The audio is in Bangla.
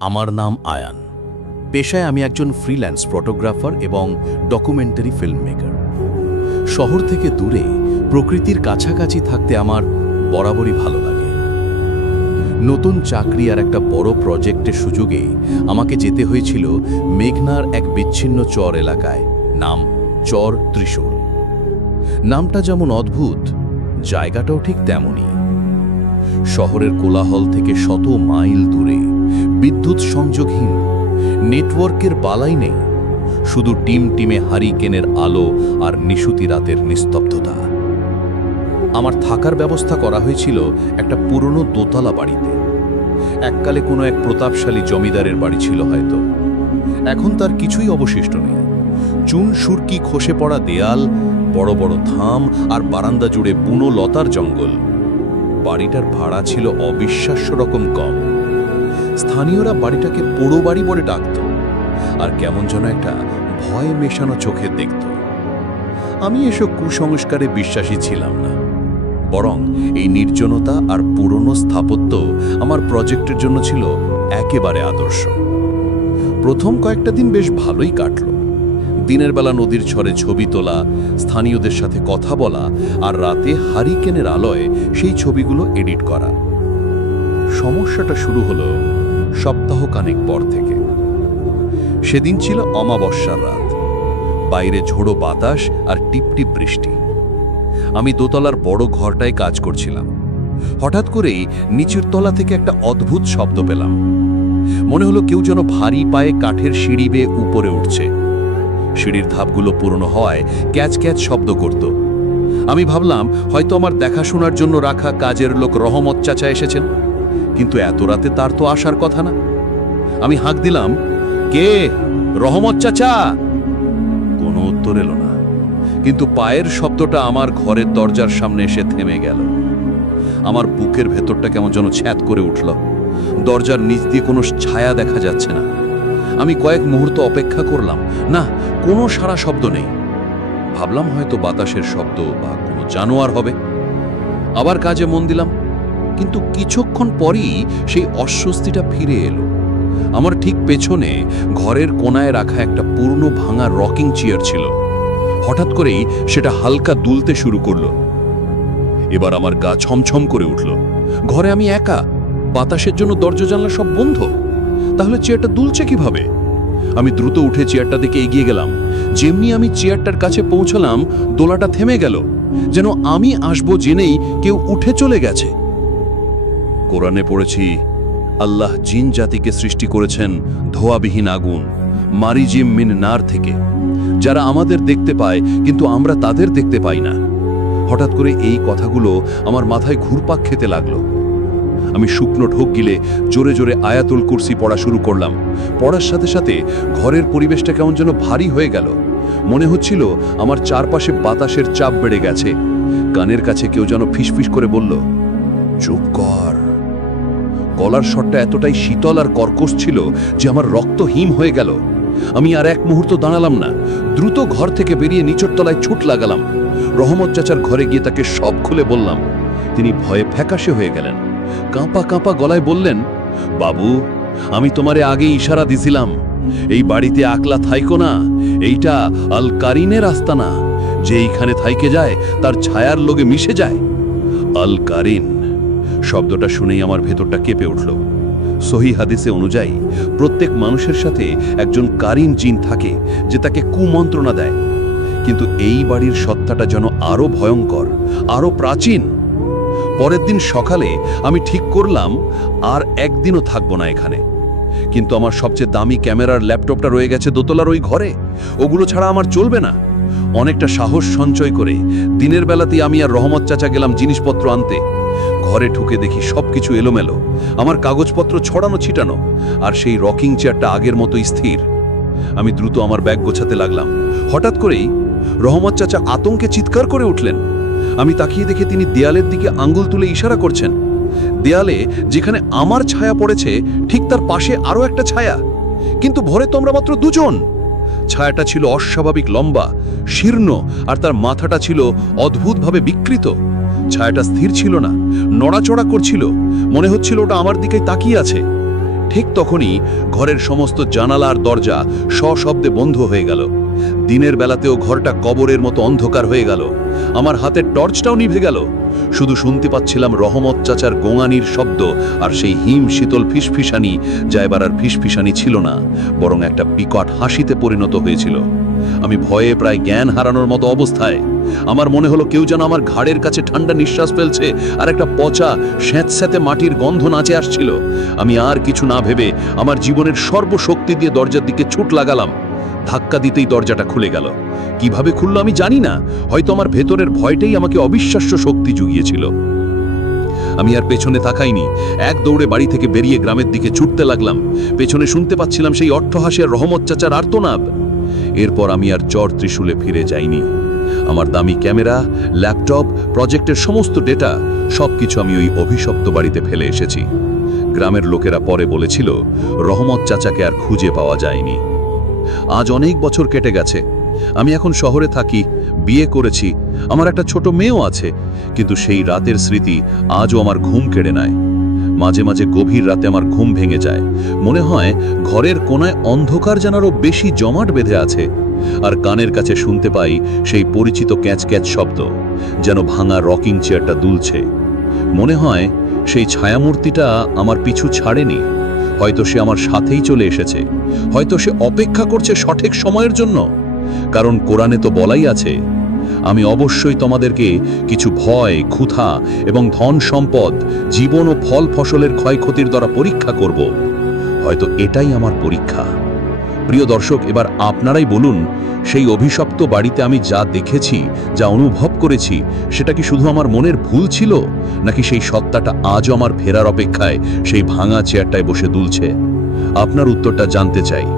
আমার নাম আয়ান। পেশায় আমি একজন ফ্রিল্যান্স ফটোগ্রাফার এবং ডকুমেন্টারি ফিল্ম মেকার। শহর থেকে দূরে প্রকৃতির কাছাকাছি থাকতে আমার বরাবরই ভালো লাগে। নতুন চাকরি আর একটা বড় প্রজেক্টের সুযোগে আমাকে যেতে হয়েছিল মেঘনার এক বিচ্ছিন্ন চর এলাকায়, নাম চর ত্রিশূল। নামটা যেমন অদ্ভুত, জায়গাটাও ঠিক তেমনই। শহরের কোলাহল থেকে শত মাইল দূরে, বিদ্যুৎ সংযোগহীন, নেটওয়ার্কের বালাই নেই, শুধু টিমে হারিকেনের আলো আর নিশুতি রাতের নিস্তব্ধতা। আমার থাকার ব্যবস্থা করা হয়েছিল একটা পুরনো দোতলা বাড়িতে। এককালে কোনো এক প্রতাপশালী জমিদারের বাড়ি ছিল হয়তো। এখন তার কিছুই অবশিষ্ট নেই। চুন সুরকি খসে পড়া দেয়াল, বড় বড় থাম আর বারান্দা জুড়ে বুনো লতার জঙ্গল। বাড়িটার ভাড়া ছিল অবিশ্বাস্য রকম কম। স্থানীয়রা বাড়িটাকে পোড়ো বাড়ি বলে ডাকত, আর কেমন যেন একটা ভয় মেশানো চোখে দেখত। আমি এসব কুসংস্কারে বিশ্বাসী ছিলাম না, বরং এই নির্জনতা আর পুরনো স্থাপত্য আমার প্রজেক্টের জন্য ছিল একেবারে আদর্শ। প্রথম কয়েকটা দিন বেশ ভালোই কাটল। দিনের বেলা নদীর ছড়ে ছবি তোলা, স্থানীয়দের সাথে কথা বলা, আর রাতে হারিকেনের আলোয় সেই ছবিগুলো এডিট করা। সমস্যাটা শুরু হলো সপ্তাহখানেক পর থেকে। সেদিন ছিল অমাবস্যার রাত। বাইরে ঝোড়ো বাতাস আর টিপটিপ বৃষ্টি। আমি দোতলার বড় ঘরটায় কাজ করছিলাম। হঠাৎ করেই নিচের তলা থেকে একটা অদ্ভুত শব্দ পেলাম। মনে হলো কেউ যেন ভারী পায়ে কাঠের সিঁড়ি বেয়ে উপরে উঠছে। সিঁড়ির ধাপগুলো পুরনো হওয়ায় ক্যাচ ক্যাচ শব্দ করত। আমি ভাবলাম হয়তো আমার দেখাশোনার জন্য রাখা কাজের লোক রহমত চাচা এসেছেন, কিন্তু এত রাতে তার তো আসার কথা না। আমি হাঁক দিলাম, কে? রহমত চাচা। কোনো উত্তর এলো না, কিন্তু পায়ের শব্দটা আমার ঘরের দরজার সামনে এসে থেমে গেল। আমার বুকের ভেতরটা কেমন যেন ছ্যাঁত করে উঠল। দরজার নিচ দিয়ে কোনো ছায়া দেখা যাচ্ছে না। আমি কয়েক মুহূর্ত অপেক্ষা করলাম, না, কোনো সাড়া শব্দ নেই। ভাবলাম হয়তো বাতাসের শব্দ বা কোনো জানোয়ার হবে। আবার কাজে মন দিলাম, কিন্তু কিছুক্ষণ পরই সেই অস্বস্তিটা ফিরে এলো। আমার ঠিক পেছনে ঘরের কোনায় রাখা একটা পুরনো ভাঙা রকিং চেয়ার ছিল। হঠাৎ করেই সেটা হালকা দুলতে শুরু করলো। এবার আমার গা ছমছম করে উঠল। ঘরে আমি একা, বাতাসের জন্য দরজা জানলা সব বন্ধ। তাহলে চেয়ারটা দুলছে কিভাবে? আমি দ্রুত উঠে চেয়ারটা দিকে এগিয়ে গেলাম। যেমনি আমি চেয়ারটার কাছে পৌঁছলাম, দোলাটা থেমে গেল, যেন আমি আসবো জেনেই কেউ উঠে চলে গেছে। কোরআনে পড়েছি, আল্লাহ জিন জাতিকে সৃষ্টি করেছেন ধোঁয়াবিহীন আগুন, মারিজিম মিন নার থেকে, যারা আমাদের দেখতে পায় কিন্তু আমরা তাদের দেখতে পাই না। হঠাৎ করে এই কথাগুলো আমার মাথায় ঘুরপাক খেতে লাগলো। আমি শুকনো ঢোক গিলে জোরে জোরে আয়াতুল কুরসি পড়া শুরু করলাম। পড়ার সাথে সাথে ঘরের পরিবেশটা কেমন যেন ভারী হয়ে গেল। মনে হচ্ছিল আমার চারপাশে বাতাসের চাপ বেড়ে গেছে। কানের কাছে কেউ যেন ফিসফিস করে বলল, চুপ কর। গলার স্বরটা এতটাই শীতল আর কর্কশ ছিল যে আমার রক্ত হিম হয়ে গেল। আমি আর এক মুহূর্ত দাঁড়ালাম না, দ্রুত ঘর থেকে বেরিয়ে নিচের তলায় ছুট লাগালাম। রহমত চাচার ঘরে গিয়ে তাকে সব খুলে বললাম। তিনি ভয়ে ফ্যাকাশে হয়ে গেলেন। কাঁপা কাঁপা গলায় বললেন, বাবু, আমি তোমারে আগেই ইশারা দিছিলাম, এই বাড়িতে আকলা থাইকো না। এইটা আল কারিনের আস্তানা, যে এইখানে থাইকে যায় তার ছায়ার লোকে মিশে যায়। আল কারিন শব্দটা শুনেই আমার ভেতরটা কেঁপে উঠল। সহি হাদিসে অনুযায়ী প্রত্যেক মানুষের সাথে একজন কারিন জিন থাকে, যে তাকে কুমন্ত্রণা দেয়। কিন্তু এই বাড়ির সত্তাটা যেন আরো ভয়ঙ্কর, আরো প্রাচীন। পরের দিন সকালে আমি ঠিক করলাম আর একদিনও থাকবো না এখানে। কিন্তু আমার সবচেয়ে দামি ক্যামেরার ল্যাপটপটা রয়ে গেছে দোতলার ওই ঘরে। ওগুলো ছাড়া আমার চলবে না। অনেকটা সাহস সঞ্চয় করে দিনের বেলাতেই আমি আর রহমত চাচা গেলাম জিনিসপত্র আনতে। ঘরে ঢুকে দেখি সবকিছু এলোমেলো, আমার কাগজপত্র ছড়ানো ছিটানো, আর সেই রকিং চেয়ারটা আগের মতোই স্থির। আমি দ্রুত আমার ব্যাগ গোছাতে লাগলাম। হঠাৎ করেই রহমত চাচা আতঙ্কে চিৎকার করে উঠলেন। আমি তাকিয়ে দেখে তিনি দেয়ালের দিকে আঙ্গুল তুলে ইশারা করছেন। দেয়ালে যেখানে আমার ছায়া পড়েছে ঠিক তার পাশে আরো একটা ছায়া, কিন্তু ভরে তোমরা মাত্র দুজন। ছায়াটা ছিল অস্বাভাবিক লম্বা, শীর্ণ, আর তার মাথাটা ছিল অদ্ভুতভাবে বিকৃত। ছায়াটা স্থির ছিল না, নড়াচড়া করছিল। মনে হচ্ছিল ওটা আমার দিকেই তাকিয়ে আছে। ঠিক তখনই ঘরের সমস্ত জানালা আর দরজা সশব্দে বন্ধ হয়ে গেল। দিনের বেলাতেও ঘরটা কবরের মতো অন্ধকার হয়ে গেল। আমার হাতের টর্চটাও নিভে গেল। শুধু শুনতে পাচ্ছিলাম রহমত চাচার গোঙানির শব্দ আর সেই হিম শীতল ফিসফিসানি, যা এবার আর ফিসফিসানি ছিল না, বরং একটা বিকট হাসিতে পরিণত হয়েছিল। আমি ভয়ে প্রায় জ্ঞান হারানোর মতো অবস্থায়। আমার মনে হলো কেউ যেন আমার ঘাড়ের কাছে ঠান্ডা নিঃশ্বাস ফেলছে, আর একটা পচা স্যাঁতস্যাঁতে মাটির গন্ধ নাচে আসছিল। আমি আর কিছু না ভেবে আমার জীবনের সর্বশক্তি দিয়ে দরজার দিকে ছুট লাগালাম। ধাক্কা দিতেই দরজাটা খুলে গেল। কিভাবে খুললো আমি জানি না, হয়তো আমার ভেতরের ভয়টাই আমাকে অবিশ্বাস্য শক্তি জুগিয়েছিল। আমি আর পেছনে তাকাইনি, এক দৌড়ে বাড়ি থেকে বেরিয়ে গ্রামের দিকে ছুটতে লাগলাম। পেছনে শুনতে পাচ্ছিলাম সেই অট্টহাসি আর রহমত চাচার আর্তনাদ। এরপর আমি আর চর ত্রিশূলে ফিরে যাইনি। আমার দামি ক্যামেরা, ল্যাপটপ, প্রজেক্টের সমস্ত ডেটা সবকিছু আমি ওই অভিশপ্ত বাড়িতে ফেলে এসেছি। গ্রামের লোকেরা পরে বলেছিল রহমত চাচাকে আর খুঁজে পাওয়া যায়নি। আজ অনেক বছর কেটে গেছে। আমি এখন শহরে থাকি, বিয়ে করেছি, আমার একটা ছোট মেয়েও আছে, কিন্তু সেই রাতের স্মৃতি আজও আমার ঘুম কেড়ে নেয়। মাঝে মাঝে গভীর রাতে আমার ঘুম ভেঙে যায়। মনে হয় ঘরের কোনায় অন্ধকার যেন আরো বেশি জমাট বেঁধে আছে, আর কানের কাছে শুনতে পাই সেই পরিচিত ক্যাচ ক্যাচ শব্দ, যেন ভাঙা রকিং চেয়ারটা দুলছে। মনে হয় সেই ছায়ামূর্তিটা আমার পিছু ছাড়েনি। হয়তো সে আমার সাথেই চলে এসেছে, হয়তো সে অপেক্ষা করছে সঠিক সময়ের জন্য। কারণ কোরআনে তো বলাই আছে, আমি অবশ্যই তোমাদেরকে কিছু ভয়, ক্ষুধা এবং ধন সম্পদ, জীবন ও ফল ফসলের ক্ষয়ক্ষতির দ্বারা পরীক্ষা করব। হয়তো এটাই আমার পরীক্ষা। প্রিয় দর্শক, এবার আপনারাই বলুন, সেই অভিশপ্ত বাড়িতে আমি যা দেখেছি, যা অনুভব করেছি, সেটা কি শুধু আমার মনের ভুল ছিল, নাকি সেই সত্তাটা আজও আমার ফেরার অপেক্ষায় সেই ভাঙা চেয়ারটায় বসে দুলছে? আপনার উত্তরটা জানতে চাই।